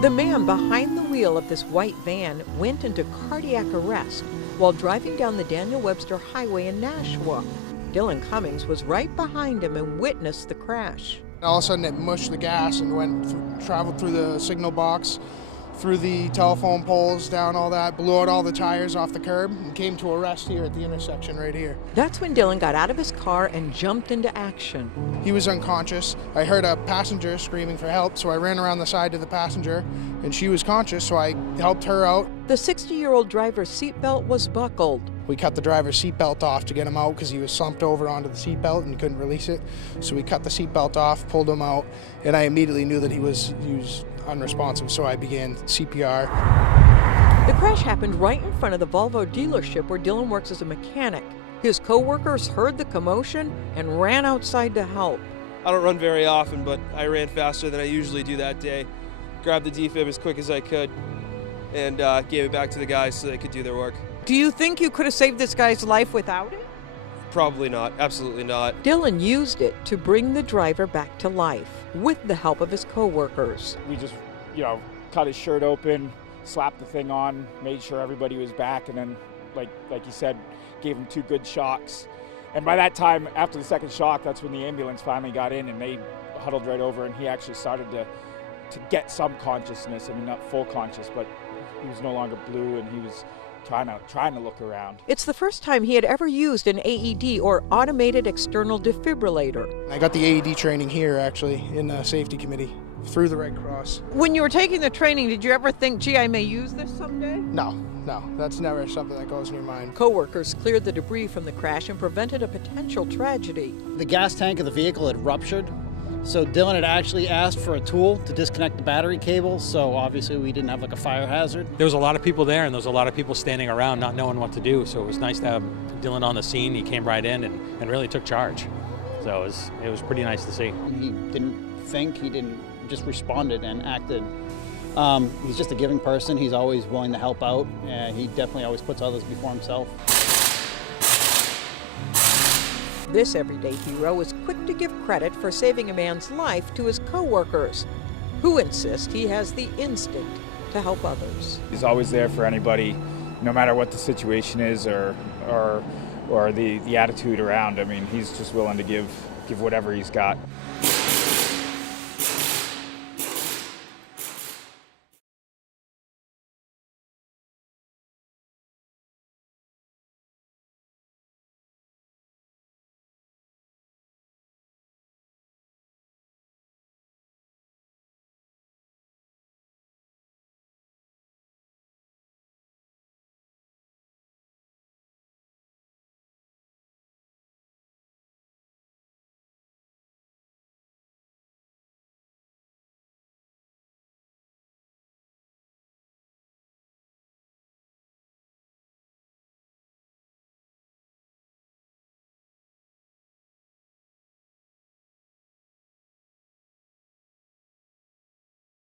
The man behind the wheel of this white van went into cardiac arrest while driving down the Daniel Webster Highway in Nashua. Dylan Cummings was right behind him and witnessed the crash. All of a sudden it mushed the gas and traveled through the signal box, through the telephone poles, down all that, blew out all the tires off the curb, and came to a rest here at the intersection right here. That's when Dylan got out of his car and jumped into action. He was unconscious. I heard a passenger screaming for help, so I ran around the side to the passenger, and she was conscious, so I helped her out. The 60-year-old driver's seatbelt was buckled. We cut the driver's seatbelt off to get him out because he was slumped over onto the seatbelt and he couldn't release it. So we cut the seatbelt off, pulled him out, and I immediately knew that he was unresponsive, so I began CPR. The crash happened right in front of the Volvo dealership where Dylan works as a mechanic. His coworkers heard the commotion and ran outside to help. I don't run very often, but I ran faster than I usually do that day. Grabbed the defib as quick as I could and gave it back to the guys so they could do their work. Do you think you could have saved this guy's life without it? Probably not. Absolutely not. Dylan used it to bring the driver back to life with the help of his coworkers. We just, cut his shirt open, slapped the thing on, made sure everybody was back, and then, like you said, gave him 2 good shocks. And by that time, after the second shock, that's when the ambulance finally got in and they huddled right over, and he actually started to get some consciousness. I mean, not full conscious, but he was no longer blue, and he was trying to look around. It's the first time he had ever used an AED, or automated external defibrillator. I got the AED training here, actually, in the safety committee, through the Red Cross. When you were taking the training, did you ever think, gee, I may use this someday? No, that's never something that goes in your mind. Coworkers cleared the debris from the crash and prevented a potential tragedy. The gas tank of the vehicle had ruptured, so Dylan had actually asked for a tool to disconnect the battery cable, so obviously we didn't have like a fire hazard. There was a lot of people there, and there was a lot of people standing around not knowing what to do, so it was nice to have Dylan on the scene. He came right in and really took charge. So it was pretty nice to see. He didn't think, he didn't, just responded and acted. He's just a giving person. He's always willing to help out, and he definitely always puts others before himself. This everyday hero is quick to give credit for saving a man's life to his coworkers, who insist he has the instinct to help others. He's always there for anybody, no matter what the situation is or the attitude around. I mean, he's just willing to give whatever he's got.